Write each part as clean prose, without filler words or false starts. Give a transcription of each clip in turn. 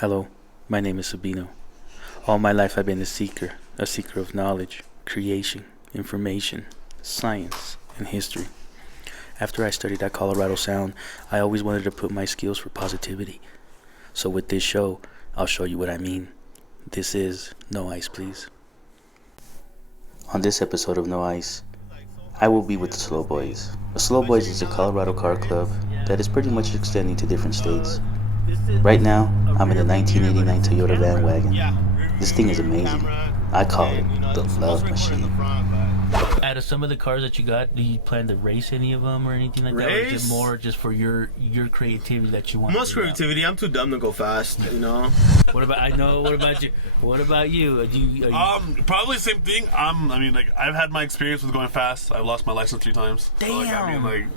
Hello, my name is Sabino. All my life I've been a seeker of knowledge, creation, information, science, and history. After I studied at Colorado Sound, I always wanted to put my skills for positivity. So with this show, I'll show you what I mean. This is No Ice, Please. On this episode of No Ice, I will be with the Slow Boys. The Slow Boys is a Colorado car club that is pretty much extending to different states. Right now, I'm in a 1989 Toyota van wagon. This thing is amazing. I call it the love machine. Out of some of the cars that you got, do you plan to race any of them or anything like that? Or is it more just for your creativity that you want? Most creativity. I'm too dumb to go fast, you know. What about you? What about you? Are you Probably the same thing. I've had my experience with going fast. I've lost my license 3 times. Damn.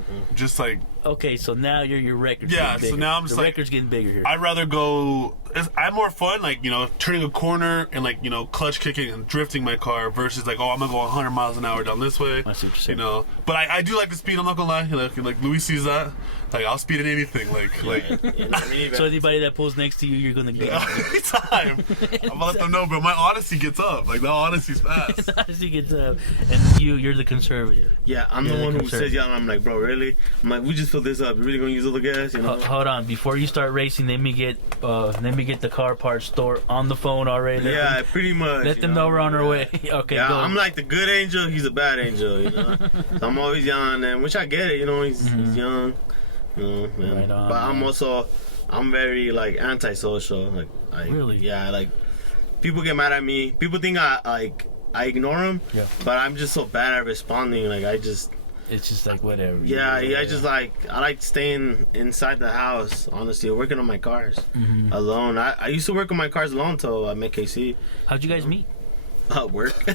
Okay, so now your record's getting bigger. So now I'm just the record's getting bigger here. I'd rather go. I have more fun, turning a corner and clutch kicking and drifting my car versus I'm gonna go 100 miles an hour down this way. I see what you're saying. But I do like the speed. I'm not gonna lie. Like Luis sees that. I'll speed at anything. So anybody that pulls next to you, you're gonna get anytime. I'm gonna let them know, bro. My honesty gets up. The honesty's fast. Honesty gets up, and you're the conservative. Yeah, I'm the one who says, "Yeah." I'm like, "Bro, really?" I'm like, "We just fill this up. You really gonna use all the gas?" You know. Hold on, before you start racing, let me get the car parts store on the phone already. Pretty much. Let them know we're on our way. Okay. Yeah, go. I'm like the good angel. He's a bad angel. You know. So I'm always young, and which I get it. You know, he's young. You know, man. Right on, but I'm very antisocial. Really? Yeah, people get mad at me. People think I ignore them. Yeah. But I'm just so bad at responding. It's just whatever. Yeah, I like staying inside the house, honestly, working on my cars alone. I used to work on my cars alone till I met KC. How'd you guys meet? Work.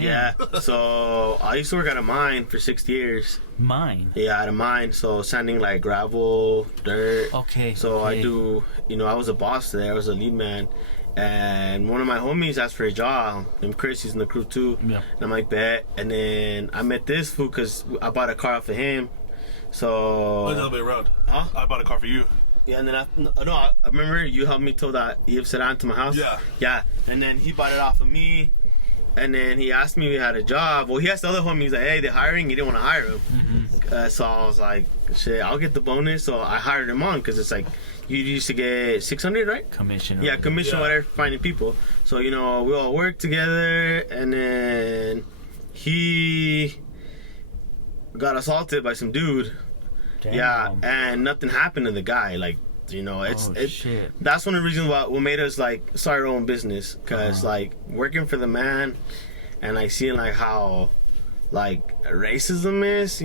Yeah. So I used to work at a mine for 6 years. Mine? Yeah, at a mine. So sanding gravel, dirt. Okay. So I do, I was a boss there. I was a lead man. And one of my homies asked for a job. And Chris, he's in the crew too. Yeah. And I'm like, bet. And then I met this fool because I bought a car off of him. So. Another way around. Huh? I bought a car for you. Yeah, and then I remember you helped me tow that Eve sedan to my house. Yeah. Yeah, and then he bought it off of me, and then he asked me if we had a job. Well, he asked the other homie, he's like, "Hey, they're hiring." He didn't want to hire him, so I was like, "Shit, I'll get the bonus." So I hired him on because it's you used to get 600, right? Commission. Yeah, commission, whatever, finding people. So we all worked together, and then got assaulted by some dude. Damn. Yeah, and nothing happened to the guy. Shit. That's one of the reasons what made us start our own business. Cause working for the man, and seeing how racism is,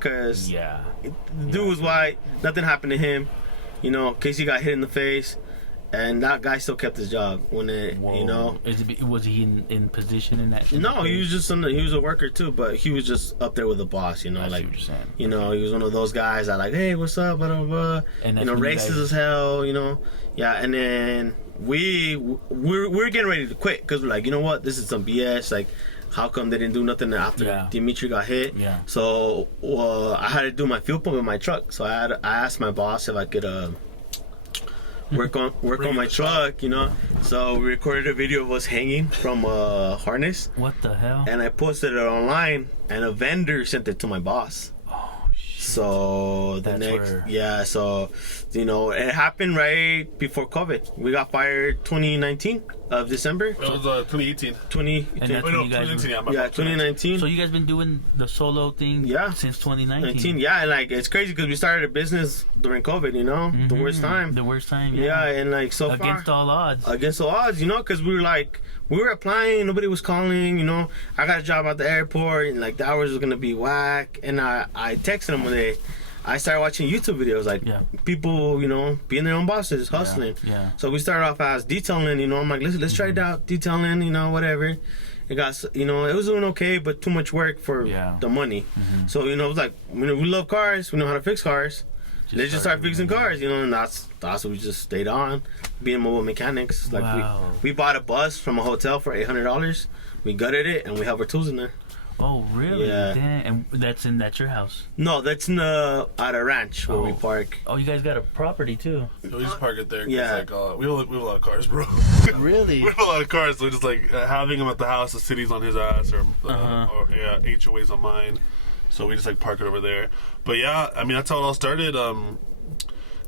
cause the dude was white, nothing happened to him, Casey got hit in the face. And that guy still kept his job when Was he in position in that? No, he was just he was a worker too, but he was just up there with the boss, I see what you're saying. he was one of those guys that hey, what's up, blah blah blah, and racist as hell, yeah. And then we're getting ready to quit because we're like, you know what, this is some BS. How come they didn't do nothing after Dimitri got hit? Yeah. So I had to do my fuel pump in my truck, so I asked my boss if I could work on my truck, So we recorded a video of us hanging from a harness. What the hell? And I posted it online, and a vendor sent it to my boss. Oh shit. So it happened right before COVID. We got fired 2019 of December. It was 2018. 2019. So you guys been doing the solo thing since 2019? Yeah, and it's crazy because we started a business during COVID, the worst time. The worst time, yeah. And so against all odds. Against all odds, because we were applying, nobody was calling, I got a job at the airport, and the hours was gonna be whack. And I texted them one day. I started watching YouTube videos, people, being their own bosses, hustling. Yeah. So we started off as detailing, I'm like, let's try it out, detailing, whatever. It got, it was doing okay, but too much work for the money. So, it was we love cars, we know how to fix cars. Let's just start fixing cars, and that's what we just stayed on, being mobile mechanics. Wow. We bought a bus from a hotel for $800. We gutted it, and we have our tools in there. Oh, really? Yeah. Damn. And that's your house? No, that's in at a ranch where we park. Oh, you guys got a property too? So we just park it there. Yeah. Like, we have a lot of cars, bro. Really? We have a lot of cars, so just like having him at the house, the city's on his ass, or HOA's on mine. So we just like park it over there. But yeah, I mean, that's how it all started.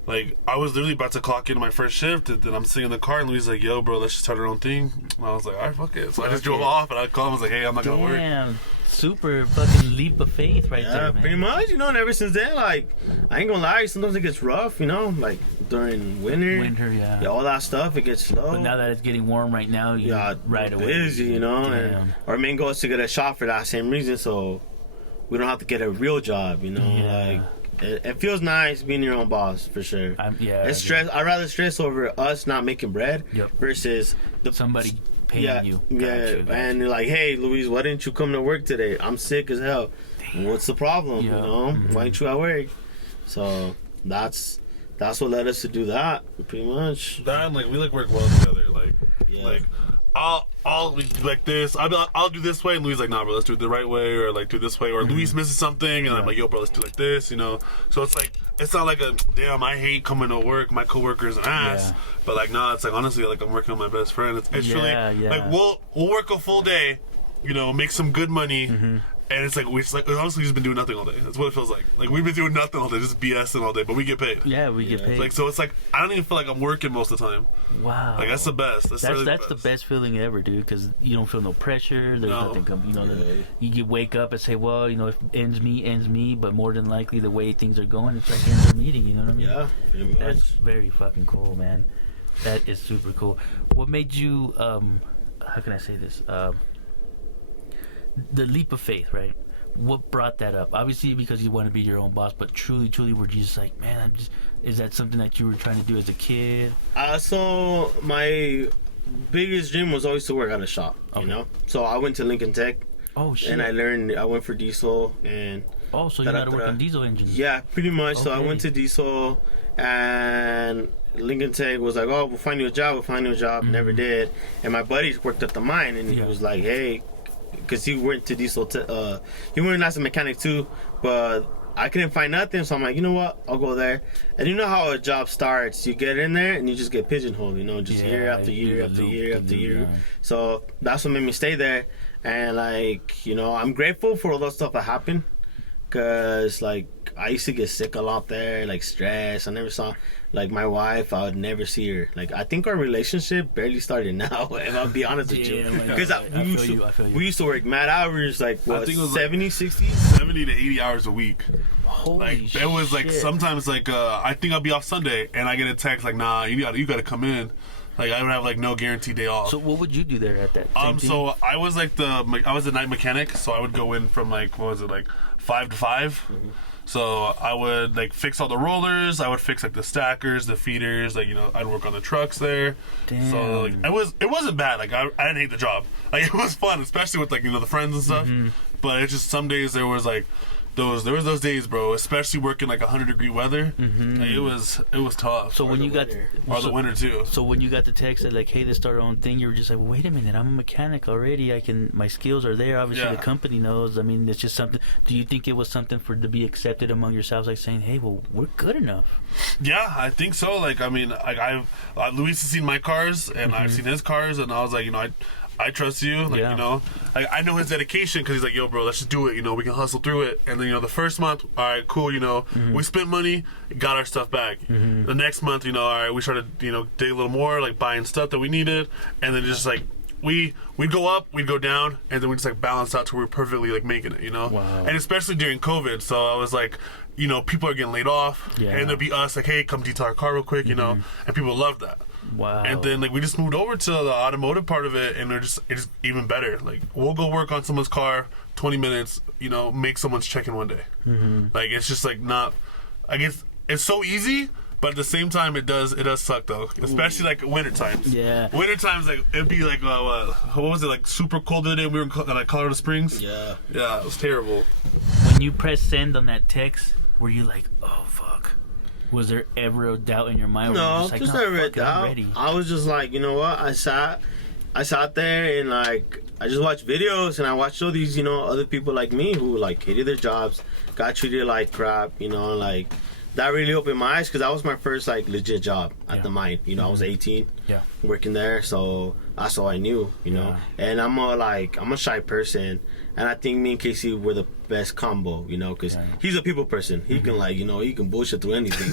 Like, I was literally about to clock into my first shift, and then I'm sitting in the car, and Louis like, yo, bro, let's just start our own thing. And I was like, all right, fuck it. So I just drove off, and I called him, I was like, hey, I'm not going to work. Damn, super fucking leap of faith right there, man. Pretty much, you know, and ever since then, like, I ain't gonna lie, sometimes it gets rough, you know, like, during winter. Yeah. All that stuff, it gets slow. But now that it's getting warm right now, you're right away. busy, you know, and our main goal is to get a shop for that same reason, so we don't have to get a real job, you know, like... It feels nice being your own boss, for sure. It's stress. I'd rather stress over us not making bread versus somebody paying you. Gotcha. And you're like, hey, Louise, why didn't you come to work today? I'm sick as hell. Damn. What's the problem? You know, why ain't you at work? So that's what led us to do that, pretty much. That and, like, we like work well together. Like I'll like this. I'll do this way, and Louis like, nah, bro, let's do it the right way, or like do this way, or Louis misses something, and I'm like, yo, bro, let's do like this, you know. So it's like, it's not like a damn, I hate coming to work, my coworker's an ass, but like, nah, it's like, honestly, like, I'm working with my best friend. It's really like we'll work a full day, you know, make some good money. And it's like, honestly, just been doing nothing all day. That's what it feels like. Like, we've been doing nothing all day, just BSing all day, but we get paid. Yeah, we get paid. Like, so it's like, I don't even feel like I'm working most of the time. Wow. Like, that's the best. That's the best feeling ever, dude, because you don't feel no pressure. There's nothing, you know, you can wake up and say, well, you know, if ends me, but more than likely the way things are going, it's like ends our meeting, you know what I mean? Yeah, pretty much. That's very fucking cool, man. That is super cool. What made you, how can I say this? The leap of faith, right? What brought that up? Obviously because you want to be your own boss, but truly were you just like, man, is that something that you were trying to do as a kid? So my biggest dream was always to work at a shop, you know? So I went to Lincoln Tech. Oh, shit. And I went for diesel and... Oh, so you got to work on diesel engines? Yeah, pretty much. Okay. So I went to diesel and Lincoln Tech was like, oh, we'll find you a job. Never did. And my buddies worked at the mine and he was like, hey... Because he went to diesel, he went as a mechanic too, but I couldn't find nothing, so I'm like, you know what, I'll go there. And you know how a job starts, you get in there and you just get pigeonholed, you know, just year after year after year after year. So that's what made me stay there. And like, you know, I'm grateful for all that stuff that happened, because like I used to get sick a lot there, like stress. I never saw, like, my wife, I would never see her. Like, I think our relationship barely started now, if I'll be honest with you. Because we used to work mad hours, like, what, 70, 60? 70 to 80 hours a week. Holy like, shit. It was, like, sometimes, like, I think I'll be off Sunday, and I get a text, like, nah, you gotta come in. Like, I would have, like, no guaranteed day off. So what would you do there at that? So I was, like, I was a night mechanic, so I would go in from, like, what was it, like, 5 to 5? So I would like fix all the rollers. I would fix like the stackers, the feeders. Like, you know, I'd work on the trucks there. Damn. So like, it wasn't bad. Like I didn't hate the job. Like it was fun, especially with like, you know, the friends and stuff. But it's just some days there was like those days, bro. Especially working like 100-degree weather. Like, it was tough. So when you got the winter too. So when you got the text that like, hey, let's start our own thing, you were just like, well, wait a minute, I'm a mechanic already. My skills are there. Obviously, the company knows. I mean, it's just something. Do you think it was something to be accepted among yourselves, like saying, hey, well, we're good enough? Yeah, I think so. Like, I mean, like Luis has seen my cars and I've seen his cars, and I was like, you know, I trust you, like, you know, I know his dedication, because he's like, yo, bro, let's just do it, you know, we can hustle through it. And then, you know, the first month, all right, cool, you know, we spent money, got our stuff back. The next month, you know, all right, we started, you know, dig a little more, like buying stuff that we needed, and then just like we'd go up, we'd go down, and then we just like balance out to where we're perfectly like making it, you know. Wow. And especially during COVID, so I was like, you know, people are getting laid off, and there'd be us like, hey, come detail our car real quick, you know, and people loved that. Wow. And then like we just moved over to the automotive part of it, and it's even better. Like, we'll go work on someone's car 20 minutes, you know, make someone's check-in one day. Like, it's just like not, I guess it's so easy, but at the same time it does suck though, especially like winter times. Winter times, like it'd be like what was it, like super cold the other day we were in like Colorado Springs. Yeah, it was terrible. When you press send on that text, were you like, oh fuck? Was there ever a doubt in your mind? No, just never a doubt. I was just like, you know what? I sat I sat there and like I just watched videos and I watched all these, you know, other people like me who like hated their jobs, got treated like crap, you know, like that really opened my eyes because that was my first like legit job at the mine. You know, I was 18, working there, so that's all I knew, you know. And I'm a shy person, and I think me and Casey were the best combo, you know, because he's a people person. He can like, you know, he can bullshit through anything.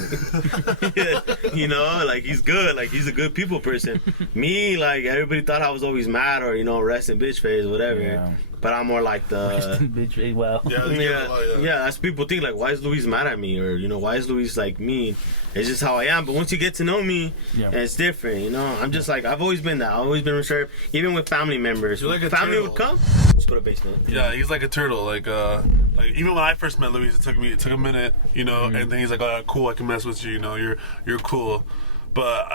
You know, like he's good, like he's a good people person. Me, like everybody thought I was always mad or, you know, resting bitch face or whatever. Yeah. But I'm more like the bitch face. Wow. Yeah, that's people think like, why is Luis mad at me, or you know, why is Luis like mean? It's just how I am. But once you get to know me, it's different. You know, I'm just like I've always been that. I've always been reserved, even with family members. You're like a family turtle. would come. Just go to basement. Yeah, he's like a turtle. Like even when I first met Luis, it took a minute, you know, and then he's like, oh, cool, I can mess with you. You know, you're cool. But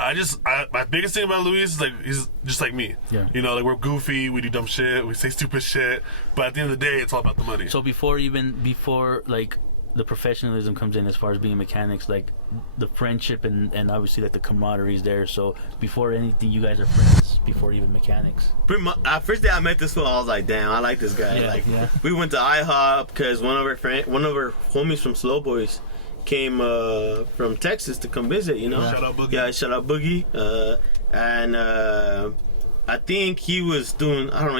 my biggest thing about Luis is like he's just like me. Yeah. You know, like we're goofy, we do dumb shit, we say stupid shit, but at the end of the day, it's all about the money. So before like the professionalism comes in as far as being mechanics, like the friendship and obviously like the camaraderie is there. So before anything, you guys are friends before even mechanics. Pretty much. First day I met this fool, I was like, damn, I like this guy. We went to IHOP because one of our homies from Slow Boys came from Texas to come visit, you know. Shout out Boogie. Yeah, shout out Boogie. And I think he was doing, I don't know,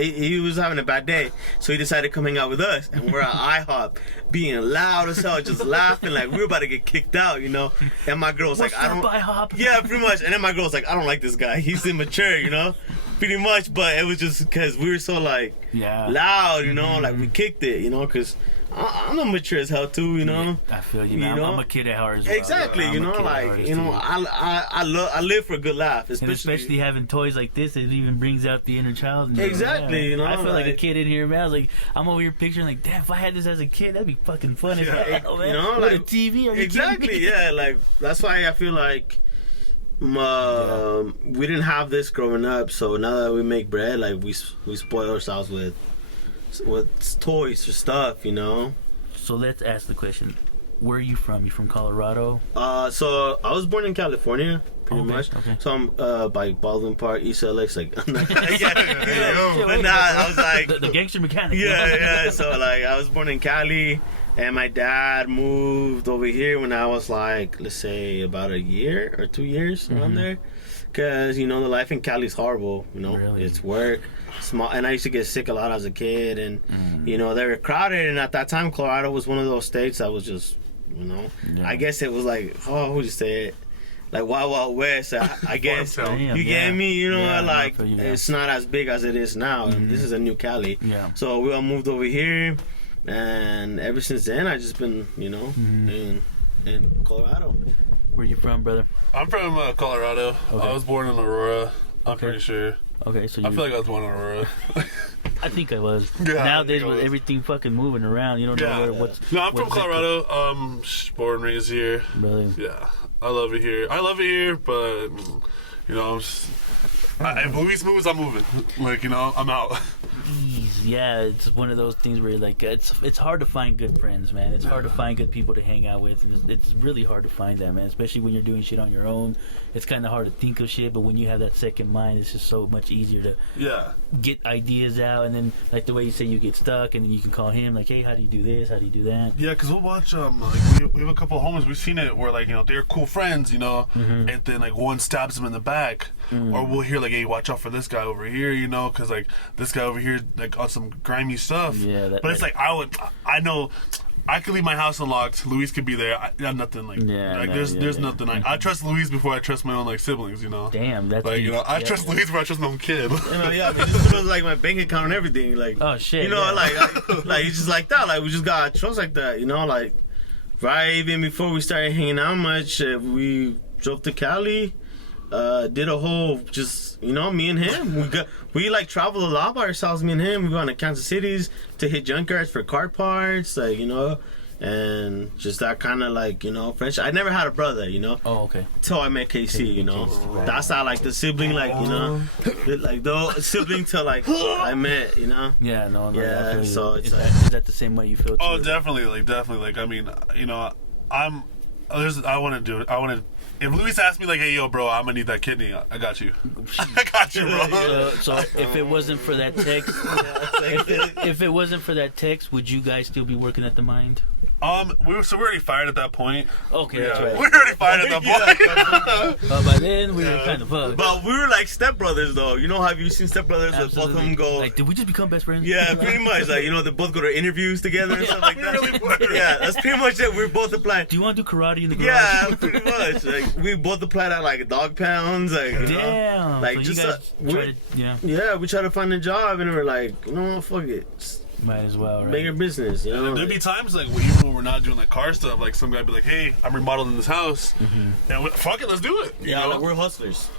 he was having a bad day, so he decided to come hang out with us. And we're at IHOP being loud as hell, just laughing like we were about to get kicked out, you know. And my girl was like, I don't. IHOP? Yeah, pretty much. And then my girl was like, I don't like this guy. He's immature, you know. Pretty much, but it was just because we were so like loud, you know, like we kicked it, you know, because I'm mature as hell too, you know. I feel you, man. I'm a kid at heart as well. Exactly, you know, like you know, I live for a good laugh, especially having toys like this. It even brings out the inner child. Exactly, you know. I feel like a kid in here, man. I was like, I'm over here picturing like, damn, if I had this as a kid, that'd be fucking fun. You know, like a TV. Exactly, yeah. Like that's why I feel like we didn't have this growing up. So now that we make bread, like we spoil ourselves with toys or stuff, you know. So let's ask the question: where are you from? You from Colorado? So I was born in California, pretty much. Okay. So I'm by Baldwin Park, East LA. Like, but nah, I was like the gangster mechanic. Yeah. So like I was born in Cali, and my dad moved over here when I was like, let's say about a year or 2 years around there, because you know the life in Cali is horrible. You know, it's work. Small, and I used to get sick a lot as a kid, and you know they were crowded. And at that time, Colorado was one of those states that was just, you know, I guess it was like, how would you say it, like Wild Wild West. I guess you get me. You know, like it's not as big as it is now. And this is a new Cali. Yeah. So we all moved over here, and ever since then, I just been, you know, in Colorado. Where you from, brother? I'm from Colorado. Okay. I was born in Aurora. I'm pretty sure. Okay, so I feel like I was born in Aurora. I think I was. Nowadays, with everything fucking moving around, you don't know what's. No, I'm from Colorado. Born and raised here. Really? Yeah, I love it here. But you know, if Luis moves, I'm moving. Like, you know, I'm out. Yeah, it's one of those things where like it's hard to find good friends, man. It's hard to find good people to hang out with. It's really hard to find that, man. Especially when you're doing shit on your own. It's kind of hard to think of shit, but when you have that second mind, it's just so much easier to get ideas out. And then like the way you say you get stuck, and then you can call him like, hey, how do you do this? How do you do that? Yeah, because we'll watch like we have a couple of homies. We've seen it where like, you know, they're cool friends, you know, and then like one stabs them in the back, or we'll hear like, hey, watch out for this guy over here, you know, because like this guy over here like on some grimy stuff. Yeah, but it's like I know I could leave my house unlocked. Luis could be there. I got nothing like there's nothing. Like I trust Luis before I trust my own like siblings. You know. Damn, that's like, you know, I trust Luis before I trust my own kid. You know, I mean, this was like my bank account and everything. Like, oh shit, you know, like it's just like that. Like we just got trust like that. You know, like right even before we started hanging out much, we drove to Cali. Did a whole just, you know, me and him. We like traveled a lot by ourselves. Me and him. We went to Kansas City's to hit junkyards for car parts, like, you know, and just that kind of like, you know, friendship. I never had a brother, you know. Oh, okay. Till I met KC, you know. That's how like the sibling, like, you know, like the sibling till like I met, you know. Yeah, no. Yeah. So it's is that the same way you feel? Oh, definitely. Like I mean, you know, I want to if Luis asked me like, "Hey, yo, bro, I'm gonna need that kidney," I got you. I got you, bro. So if it wasn't for that text, if it wasn't for that text, would you guys still be working at the mine? We were already fired at that point. Okay, that's right. We were already fired at that point. But by then we were kind of fucked. But we were like stepbrothers, though. You know, have you seen stepbrothers? That both of them go. Like, did we just become best friends? Yeah, pretty much. Like, you know, they both go to interviews together and stuff like that. Yeah, that's pretty much it. We're both applying. Do you want to do karate in the garage? Yeah, pretty much. Like, we both applied at like dog pounds. Like, you know, damn. like so just you guys yeah, we tried to find a job and we were like, you know, fuck it. Might as well, right? Bigger business, you know. There'd be times like even when we're not doing like car stuff, like some guy be like, "Hey, I'm remodeling this house," and fuck it, let's do it. You know? Like we're hustlers.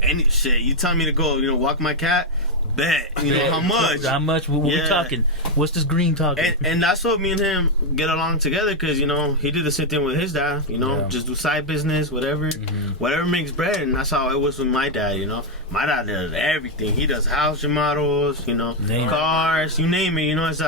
Any shit, you tell me to go, you know, walk my cat. Bet. You know how much? How much? What we talking? What's this green talking? And that's what me and him get along together because, you know, he did the same thing with his dad, you know, just do side business, whatever. Whatever makes bread. And that's how it was with my dad, you know. My dad does everything. He does house remodels, you know, cars, you name it, you know. It's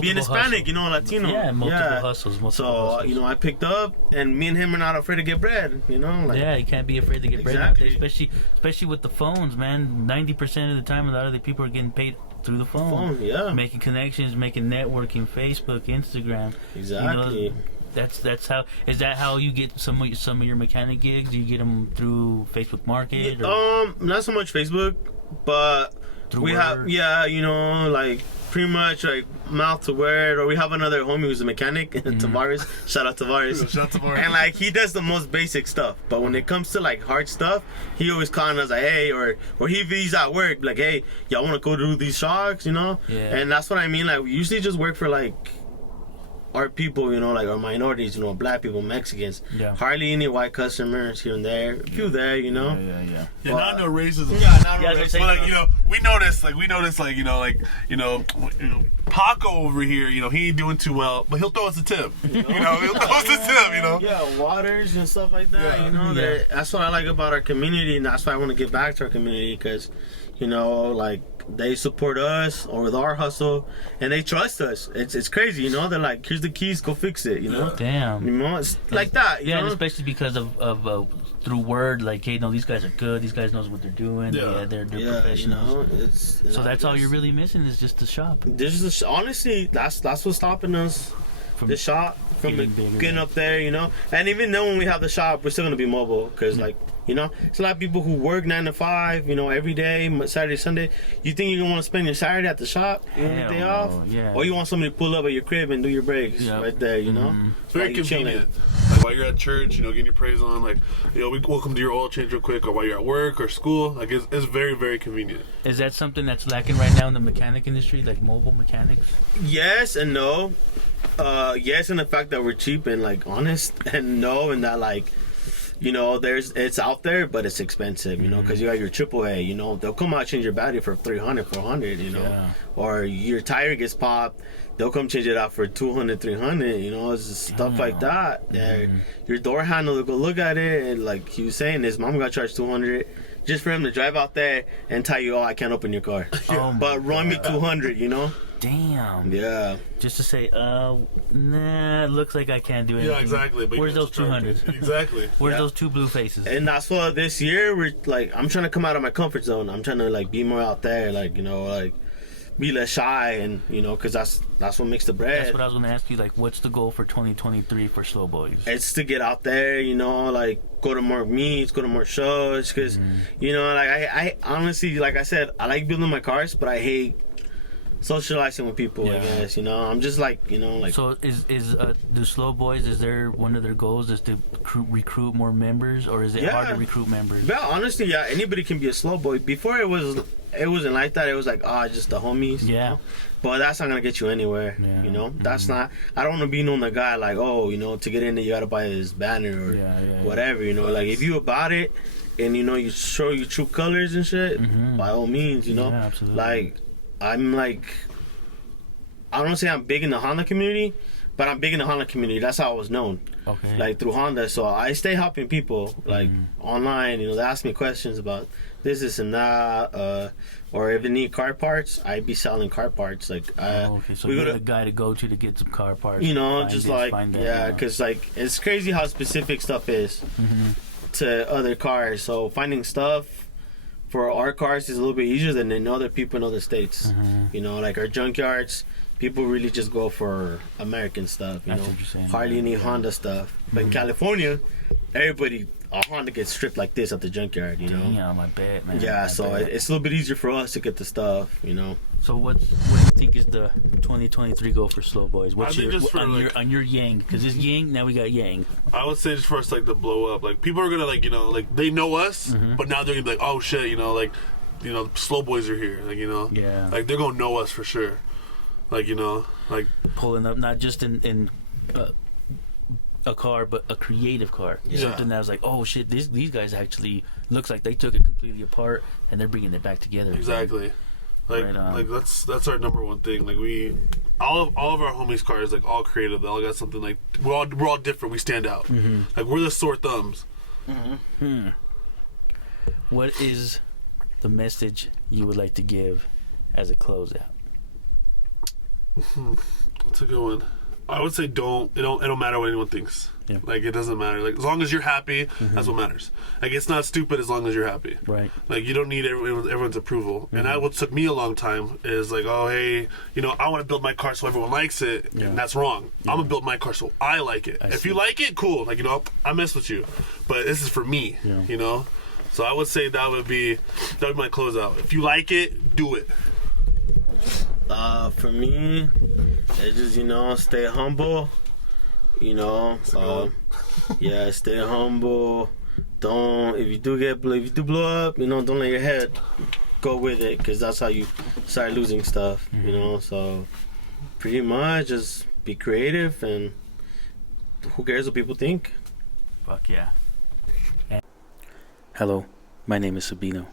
being Hispanic, you know, Latino. Yeah, multiple hustles. Hustles. You know, I picked up and me and him are not afraid to get bread, you know. Like, yeah, you can't be afraid to get bread nowadays, especially with the phones, man. 90% of the time, a lot of the people are getting paid through the phone. Making connections, making networking, Facebook, Instagram. Exactly. You know, that's how. Is that how you get some of your mechanic gigs? Do you get them through Facebook Market? Or? Not so much Facebook, but we have you know, like pretty much like mouth to word. Or we have another homie who's a mechanic, Tavares. Shout out Tavares. Shout out Tavares. And like he does the most basic stuff, but when it comes to like hard stuff, he always calling us like, hey, or he's at work like, hey, y'all want to go do these shocks, you know? Yeah. And that's what I mean. Like we usually just work for like our people, you know, like our minorities, you know, black people, Mexicans. Yeah. Hardly any white customers here and there. A few there, you know. Yeah, not no racism. Yeah, not no racism. But like, you know, we notice, like, you know, Paco over here, you know, he ain't doing too well, but he'll throw us a tip. You know, he'll throw us a tip, you know. Yeah, waters and stuff like that. You know, that's what I like about our community, and that's why I want to give back to our community because, you know, like. They support us or with our hustle, and they trust us. It's crazy, you know. They're like, "Here's the keys, go fix it," you know. Damn. You know, it's like that. You know? And especially because of through word, like, hey, no, these guys are good. These guys knows what they're doing. They're professionals. You know, so that's all you're really missing is just the shop. This is honestly, that's what's stopping us. From the shop, from getting up there, you know. And even though when we have the shop, we're still gonna be mobile because, like. You know, it's a lot of people who work 9 to 5, you know, every day, Saturday, Sunday. You think you're going to want to spend your Saturday at the shop, you know, day off? Yeah. Or you want somebody to pull up at your crib and do your breaks right there, you know? It's very convenient. Like while you're at church, you know, getting your praise on, like, yo, we'll come to your oil change real quick, or while you're at work or school. Like, it's very, very convenient. Is that something that's lacking right now in the mechanic industry, like mobile mechanics? Yes and no. Yes, in the fact that we're cheap and, like, honest, and no, in that, like, you know, it's out there, but it's expensive, you know, because you got your AAA, you know, they'll come out change your battery for 300, 400, you know, or your tire gets popped, they'll come change it out for 200, 300, you know, it's just stuff like that. Your door handle, they'll go look at it, and like he was saying, his mom got charged 200 just for him to drive out there and tell you, oh, I can't open your car, but run me 200, you know. Damn. Yeah. Just to say, nah, it looks like I can't do anything. Yeah, exactly. But where's those 200s? Exactly. Where's those 2 blue faces? And that's what this year we're like. I'm trying to come out of my comfort zone. I'm trying to like be more out there, like, you know, like be less shy, and you know, because that's what makes the bread. That's what I was gonna ask you. Like, what's the goal for 2023 for Slow Boyz? It's to get out there, you know, like go to more meets, go to more shows, because you know, like I honestly, like I said, I like building my cars, but I hate socializing with people. I guess, you know, I'm just like, you know, like. So do Slow Boyz, is there one of their goals is to recruit more members, or is it hard to recruit members? Yeah, honestly, yeah, anybody can be a slow boy. Before it wasn't like that. It was like, just the homies. Yeah. You know? But that's not gonna get you anywhere. Yeah. You know, that's not. I don't want to be known the guy like, oh, you know, to get in there you gotta buy this banner or whatever. You know, like if you about it and you know you show your true colors and shit, by all means, you know. Yeah, absolutely. Like I'm like, I don't say I'm big in the Honda community, but I'm big in the Honda community. That's how I was known. Okay. Like through Honda, so I stay helping people like online. You know, they ask me questions about this and that, or if they need car parts, I'd be selling car parts. Like, okay, so you're the guy to go to get some car parts. You know, find just this, like find that, yeah, because like it's crazy how specific stuff is to other cars. So finding stuff for our cars is a little bit easier than in other people in other states. You know, like our junkyards. People really just go for American stuff, you That's know. what you're saying, Hardly yeah. any Honda stuff. But in California, everybody, a Honda gets stripped like this at the junkyard, you know. Damn, I bet, man. Yeah, I so bet. it's a little bit easier for us to get the stuff, you know. So what do you think is the 2023 goal for Slow Boys? What's I think your just for, on your Yang? Because it's Yang, now we got Yang. I would say just for us like to blow up. Like people are gonna like, you know, like they know us, but now they're gonna be like, oh shit, you know, like, you know, Slow Boys are here, like, you know. Yeah. Like they're gonna know us for sure. Like, you know, like Pulling up not just in a car, but a creative car. Yeah. Something that was like, oh shit, these guys actually looks like they took it completely apart and they're bringing it back together. exactly. Like Right on. like that's our number one thing. Like we all of our homies cars like all creative. They all got something like we're all different. We stand out. Like we're the sore thumbs. What is the message you would like to give as a closeout? That's a good one. I would say it don't matter what anyone thinks. Yeah. Like it doesn't matter. Like as long as you're happy, that's what matters. Like it's not stupid as long as you're happy. Right. Like you don't need everyone's approval. And that what took me a long time is like, oh hey, you know, I want to build my car so everyone likes it, and that's wrong. I'm gonna build my car so I like it. If you like it, cool. Like, you know, I mess with you, but this is for me. Yeah. You know. So I would say that would be my closeout. If you like it, do it. For me, it's just, you know, stay humble. You know, yeah, stay humble. If you do blow up, you know, don't let your head go with it, because that's how you start losing stuff. You know, so pretty much just be creative, and who cares what people think? Fuck yeah. Hello, my name is Sabino.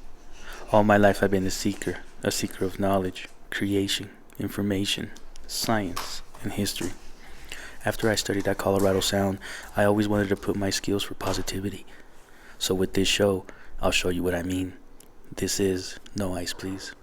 All my life I've been a seeker of knowledge, creation, information, science, and history. After I studied at Colorado Sound, I always wanted to put my skills for positivity. So with this show, I'll show you what I mean. This is No Ice Please.